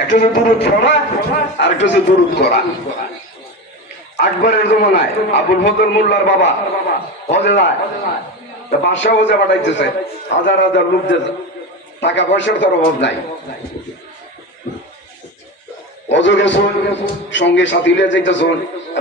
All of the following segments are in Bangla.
একটা হচ্ছে দুরুদ পড়া আর একটা হচ্ছে দুরুদ করা। আকবরের জমানায় আবুল ফজল মোল্লার বাবা হজে যায়, বাদশাহ হজে পাঠাইতেছে, হাজার হাজার লোক, টাকা পয়সার তোর অভাব নাই। অজো গেছুন, সঙ্গে সাথী লিয়ে যাইতেছুন,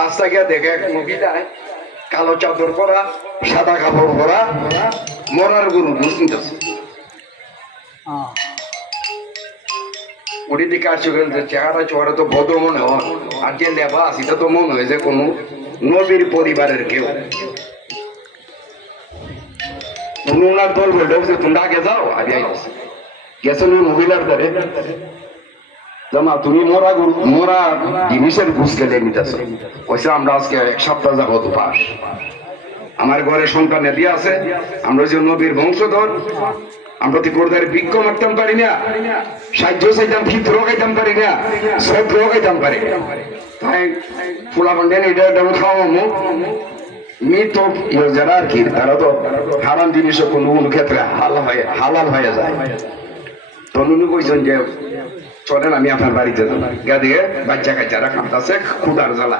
রাস্তা গিয়া দেখে এক মহিলায় কালো চাদর পরা, সাদা কাপড় পরা, মরার গরু বুঝতেছে। ওটি দিকে আসছে, চেহারা চোহারা তো বদ মনে হয়, আর যে লেবাস এটা তো মনে হয় যে কোনো নবীর পরিবারের কেউ। ওনার দল বলল যে তোমরা আগে যাও, আগে গেছেন ওই মহিলার দ্বারে, জামা তুমি মোরা জিনিসের ঘুষ খেলে নিতেছ। ওইসে আমরা আজকে 1 সপ্তাহ যাবো তো পাস, আমার ঘরে সন্তান দিয়ে আছে, আমরা যে নবীর বংশধর, আমরা তো কোরদার বৃক্ষ মারতাম পারি না, সাহায্য চাইতাম, ফিত্র খাইতাম পারি না, সত্র খাইতাম পারি। তাই ফুলা পান্ডেন এটা খাওয়ামো মৃত যারা আর কি, তারা তো হারাম জিনিসও কোনো কোনো ক্ষেত্রে হালাল হয়ে যায়। তনুনু কইছেন যে চলেন আমি আপনার বাড়িতে গা দিয়ে বাচ্চা কাচ্চারা কাঁদতেছে ক্ষুধার জ্বালা।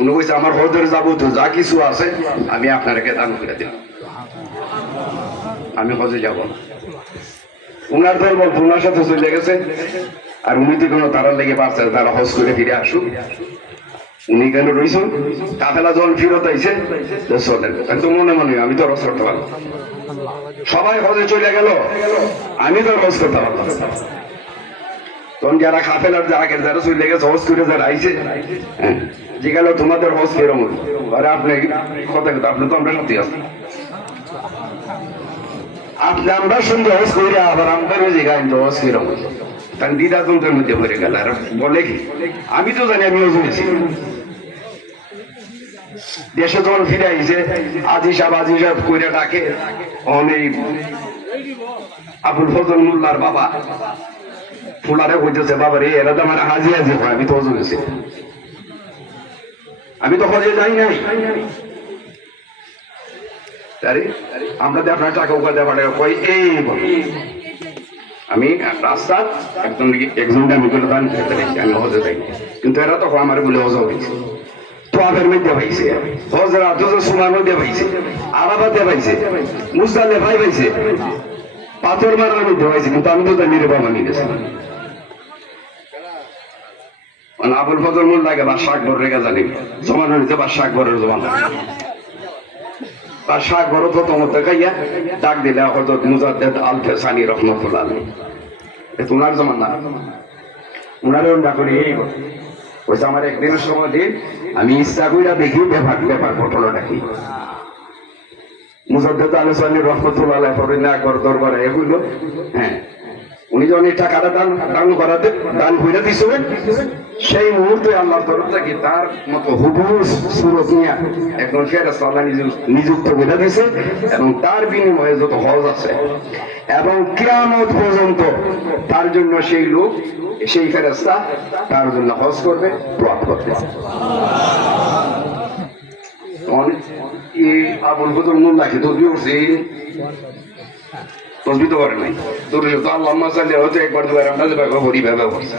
উনি কইছে আমার হজের যাবো তো যা কিছু আছে আমি আপনাকে দান করে দিলাম, আমি হজে যাব না। উনার দল বল উনার সাথে চলে গেছে, আর উনি তো কোনো তারার লেগে পারছে তারা হজ করে ফিরে আসুক। উনি কেন রয়েছেন, কাফেলা জল ফিরত আইছে, চলেন। তো মনে মনে আমি তো হজ করতে পারলাম, সবাই হজে চলে গেল, আমি তো হজ করতে পারলাম। তখন যারা কাফেলার আগের যারা চলে গেছে, হজ করে যারা আইছে, যে গেল তোমাদের হজ কেরম, আরে আপনি কথা কথা, আপনি তো আমরা সাথে আছেন, আপনি আমরা সুন্দর হজ করি, আবার আমাদের ওই জায়গায় হজ কেরম, তার দিদা তন্ত্রের মধ্যে পড়ে গেল। আর বলে কি, আমি তো জানি আমি শুনেছি। দেশে যখন ফিরে আইছে, আজি সাহেব কইরা ডাকে, অনেক আবুল ফজল মোল্লার বাবা ফুলারে কইতেছে, বাবা রে এরা তো আমার হাজি হাজি হয়, আমি তো হজে গেছি, আমি তো হজে যাই নাই। আমরা তো আপনার টাকা উপায় দেওয়া কই এই আমি রাস্তা একদম একজনটা আমি করে দান খেতে দেখছি, আমি হজে যাই, কিন্তু এরা তো আমার বলে হজ হয়েছে, তোয়াবের মধ্যে পাইছে, হজরা সুমার মধ্যে পাইছে, আলাবাদে পাইছে, মুস্তালে ভাই পাইছে, পাথর মারার মধ্যে পাইছে, কিন্তু আমি তো জানি রে বাবা নিয়েছি। আবুল ফজল মোল্লাকে বা শাকবর রেখে জানি জমানো হয়েছে, বা শাকবরের জমানো, বা শাকবর তো তোমার দেখাইয়া ডাক দিলে হয়তো মুজাদ্দেদ আলফে সানি রহমতুল্লাহ আলাইহি, ওনার জমানা, ওনারও ডাক করি এই বলছে আমার একদিনের সময় দিন, আমি ইচ্ছা কইরা দেখি ব্যাপার ঘটনা দেখি। মুজাদ্দেদ আলফে সানি রহমতুল্লাহ আলাইহি পরে না কর দরবারে এগুলো, হ্যাঁ উনি যখন এই টাকাটা দান করাতে দান করে দিছিলেন, সেই মুহূর্তে আল্লাহর তরফ থেকে তার মতো হুবহু সুরত নিয়ে একজন ফেরেশতা আল্লাহ নিযুক্ত করে দিয়েছে, এবং তার বিনিময়ে যত হজ আছে এবং কিয়ামত পর্যন্ত তার জন্য সেই লোক, সেই ফেরেশতা তার জন্য হজ করবে, দোয়া করবে। এই আবুল ফজল মোল্লাকে তো দিয়েছে তসবিহ করে নাই, তোর তো আল্লাহুম্মা সাল্লি হয়তো একবার দুবার আমরা যেভাবে বলি ভাবে করছে।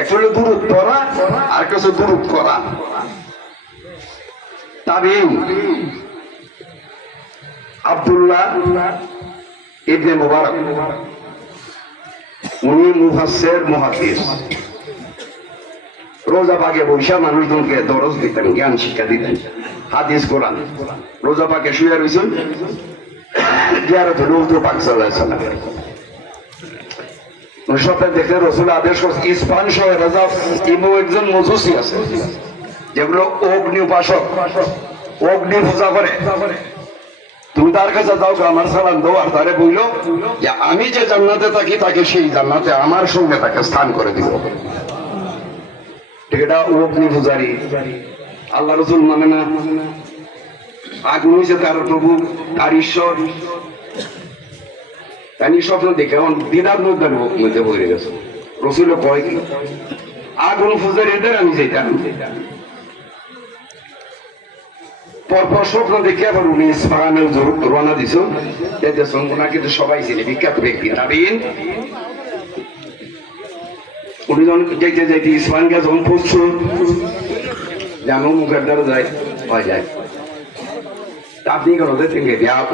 একটা হলো দুরূদ পড়া, আর একটা হচ্ছে দুরূদ করা। তাবিঈন আব্দুল্লাহ ইবনে মুবারক, উনি মুফাসসির মুহাদ্দিস, রোজা পাকে বৈশা মানুষজনকে দরজ দিতেন, জ্ঞান শিক্ষা দিতেন, হাদিস কোরআন। রোজা পাকে শুয়ে রয়েছেন, জিয়ারত হলো হুজুর পাক সাল্লাল্লাহু আলাইহি ওয়াসাল্লাম। সপ্তাহে দেখলে রসুল আদেশ করছে, ইসপান সহ রাজা ইমো একজন মজুসি আছে, যেগুলো অগ্নি উপাসক, অগ্নি পূজা করে, তুমি তার কাছে যাও, আমার সালাম দাও, আর তারে বইল যে আমি যে জান্নাতে থাকি তাকে সেই জান্নাতে আমার সঙ্গে তাকে স্থান করে দিব। ঠিক, এটা অগ্নি পূজারি। আল্লাহ রসুল মানে না, আগুন হয়েছে তার প্রভু, তার ঈশ্বর। তাই স্বপ্ন দেখে এখন দিদার মধ্যে পড়ে গেছে। রসুল কয় কি আগুন পূজারি এদের আমি যেতাম, পরপর স্বপ্ন দেখে আবার উনি ইসফাহানের রওনা দিছ দেখতেছেন ওনাকে তো সবাই ছিলেন বিখ্যাত ব্যক্তি তাবিন। উনি যখন যাইতে যাইতে ইসফাহান গিয়ে যখন পৌঁছ জানো মুখের দ্বারা যায় হয় যায় আপনি কেন যেতেন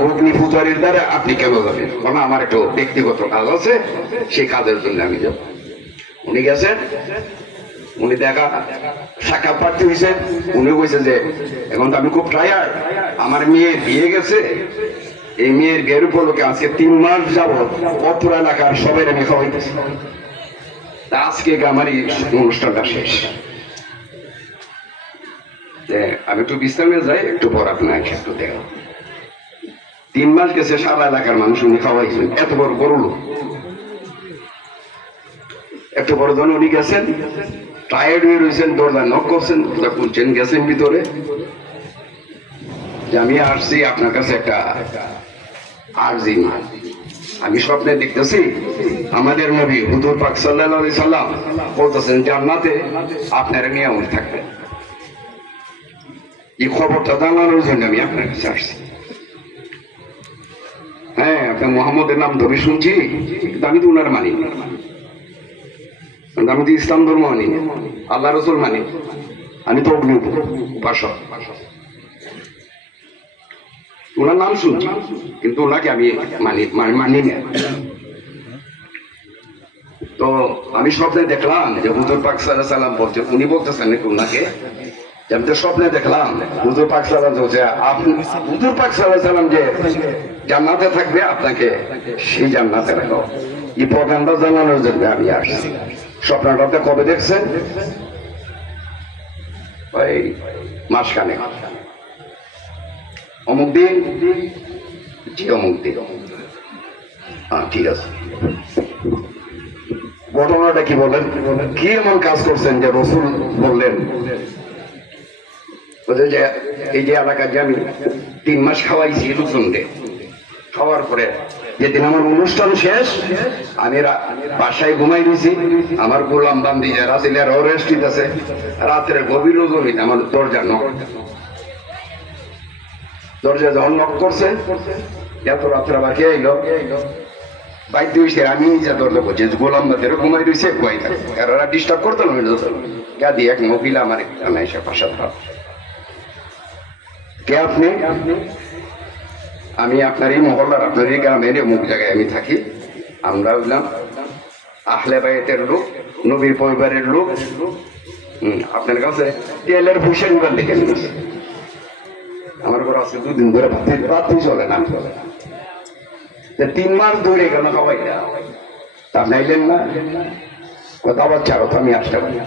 অগ্নি পূজারীর দ্বারা আপনি কেন যাবেন? কারণ আমার একটু ব্যক্তিগত কাজ আছে, সেই কাজের জন্য আমি যাব। উনি গেছেন, উনি দেখা সাক্ষাৎ প্রার্থী হয়েছেন। উনি কইছে যে এখন তো আমি খুব টায়ার্ড, আমার মেয়ে বিয়ে গেছে, এই মেয়ের বিয়ের উপলক্ষে আজকে 3 মাস যাবৎ অত্র এলাকার সবাই আমি খাওয়াইতেছি, তা আজকে আমার এই অনুষ্ঠানটা শেষ, আমি একটু বিশ্রামে যাই, একটু পর আপনার একটু দেখো। 3 মাস গেছে, সারা এলাকার মানুষ উনি খাওয়াইছেন, এত বড় বড় লোক, একটু বড় জন উনি গেছেন, টায়ার্ড হয়ে রয়েছেন, দরজা নক করছেন, খুলছেন, গেছেন ভিতরে যে আমি আসছি আপনার কাছে একটা আরজি। আমি স্বপ্নে দেখতেছি আমাদের নবী হুজুর পাক সাল্লাল্লাহু আলাইহি সাল্লাম বলতেছেন জান্নাতে আপনারা নিয়ে উনি থাকবেন। এই খবরটা জানানোর জন্য আমি আপনার কাছে আসছি। হ্যাঁ, আপনার মোহাম্মদের নাম ধরে শুনছি, কিন্তু আমি তো উনার মানি না, আমি তো ইসলাম ধর্ম মানি, আল্লাহ রসুল মানি, আমি তো অগ্নি উপাসক। ওনার নাম শুনছি কিন্তু ওনাকে আমি মানি না। তো আমি স্বপ্নে দেখলাম যে হুজুর পাক সাল্লাল্লাহু আলাইহি সাল্লাম বলছে, উনি বলতেছেন ওনাকে, আমি তো স্বপ্নে দেখলাম হুজুর পাক সাল্লাল্লাহু আলাইহি সাল্লাম, হুজুর পাক সাল্লাল্লাহু আলাইহি সাল্লাম যে জান্নাতে থাকবে, আপনাকে সেই জান্নাতে রাখো। এই প্রোগ্রামটা জানানোর জন্য আমি আসছি। স্বপ্নটা কবে দেখছেন? ওই মাসখানে, অমুক দিন, জি অমুক দিন। হ্যাঁ ঠিক আছে। ঘটনাটা কি বলেন, কি এমন কাজ করছেন যে রসুল বললেন যে এই যে এলাকায় যে আমি 3 মাস খাওয়াইছি লোকজনকে, খাওয়ার পরে যেদিন আমার অনুষ্ঠান শেষ আমি বাসায় ঘুমাই দিয়েছি, আমার গোলাম বান্দি যারা ছিল রেস্ট নিতেছে, রাত্রে গভীর রজনীতে আমার দরজা যখন নক করছে, এত রাত্রে আবার কে আইলো বাইর দিয়েছে, আমি যা দরজা করছি গোলাম বান্দির ঘুমাই দিয়েছে, ঘুমাই থাকে, এরা ডিস্টার্ব করতো না, গাদি এক মহিলা আমার এসে পাশা ধরা, কে আপনি? আমি আপনার এই মহল্লার, আপনার এই গ্রামের অমুক জায়গায় আমি থাকি, আমরা হইলাম আহলে বাইতের লোক, নবীর পরিবারের লোক, আপনার কাছে তেলের ভূষণ নিবার লিখে নিয়েছে। আমার ঘর আছে 2 দিন ধরে ভাত চলে না, 3 মাস ধরে কেন খাওয়াই না, তা নাইলেন না কথা বাচ্চা কথা, আমি আসতে পারি,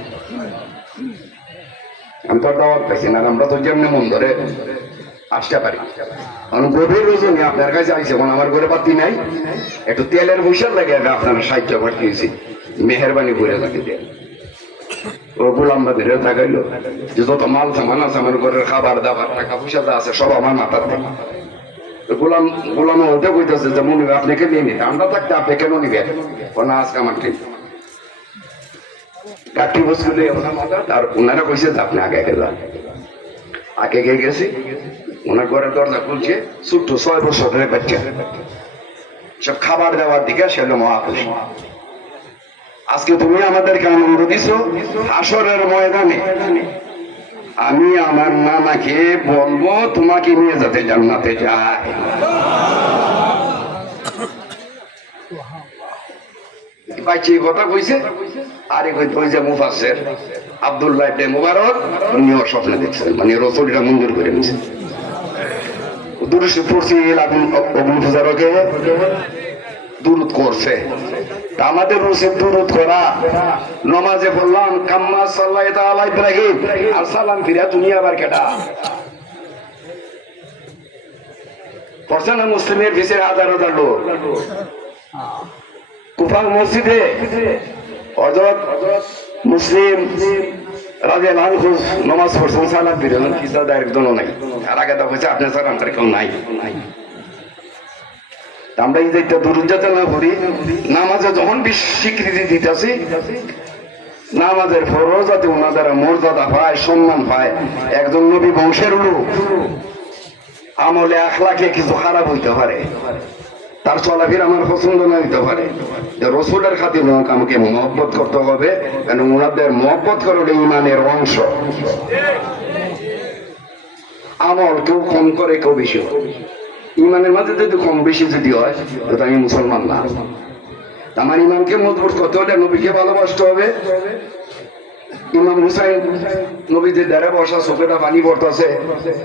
আমি তো দাওয়াত পাইছি না, আমরা তো যেমনি মন ধরে আসতে পারি। গভীর রজনী আপনার কাছে আইসে, আমার ঘরে বাতি নাই, একটু তেলের ভূষণ লাগে, আপনার সাহায্য পাঠিয়েছি, মেহরবানি করে থাকে দেন। ও গোলাম বাদের তাকাইলো যে যত মাল সামান আছে আমার ঘরের, খাবার দাবার টাকা পয়সা যা আছে সব আমার মাথার থেকে। গোলাম ওটা কইতেছে যে মনে আপনাকে নিয়ে নিতে, আমরা থাকতে আপনি কেন নিবেন? না আজকে আমার ঠিক কাঠি বসগুলো আর ওনারা কইছে যে আপনি আগে যান। আগে গেছি, ওনার ঘরের দরজা খুলছে, ছোট্ট 6 বছরের বাচ্চা, সব খাবার দেওয়ার দিকে সেগুলো মহাপুরুষ। আজকে তুমি আমাদেরকে আনন্দ দিছো, হাসরের ময়দানে আমি আমার নানাকে বলবো তোমাকে নিয়ে যেতে জান্নাতে যায়। বাচ্চা কথা কইছে, আরে ওই যে মুফাসসির আব্দুল্লাহ ইবনে মুবারক, উনিও স্বপ্নে দেখছেন, মানে রাসূলটা মঞ্জুর করে নিয়েছে। দুরূদ পড়ছি, অগ্নি পূজারকে দুরূদ করছে, আমাদের উচিত দুরূদ করা। নমাজে বললাম কাম্মা সাল্লাল্লাহু আলা ইব্রাহিম, আর সালাম ফিরা দুনিয়া আবার কেটা পড়ছে না? মুসলিমের ভিতরে 1000 লোক কুফার মসজিদে হযরত মুসলিম রাদিয়াল্লাহু আনহু নামাজ পড়ছেন, সালাম ফিরেছেন, কিসা ডাইরেক্ট দোনো নাই, আর আগে তো কইছে আপনি সালাম করে কেউ নাই। আমরা এই যে দুরূদ যাতে না পড়ি, নামাজে যখন স্বীকৃতি দিতেছি, নামাজের ফরজ যাতে ওনাদের মর্যাদা পায়, সম্মান পায়, একজন নবী বংশের লোক আমলে আখলাকে কিছু খারাপ হইতে পারে, তার চলাফেরা আমার পছন্দ না হইতে পারে, যে রসুলের খাতির আমাকে মহব্বত করতে হবে, কারণ ওনাদের মহব্বত করলে ইমানের অংশ। আমল কেউ কম করে কেউ বেশি হয়, ইমানের মাঝে যদি কম বেশি যদি হয় তো আমি মুসলমান না। আমার ইমানকে মজবুত করতে হলে নবীকে ভালোবাসতে হবে। ইমাম হুসাইন নবীদের দ্বারা বসা, চোখেটা পানি পড়তেছে,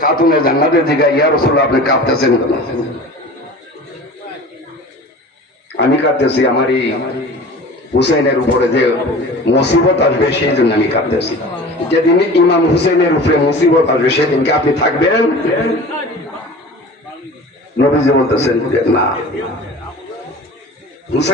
খাতুনের জান্নাতের দিকে, ইয়া রাসূলুল্লাহ আপনি কাঁপতেছেন কেন? আমি কাঁদতেছি, আমার এই হুসাইনের উপরে যে মুসিবত আসবে সেই জন্য আমি কাঁদতেছি। যেদিন ইমাম হুসাইনের উপরে মুসিবত আসবে সেদিনকে আপনি থাকবেন? নবীজি বলতেছেন যে না,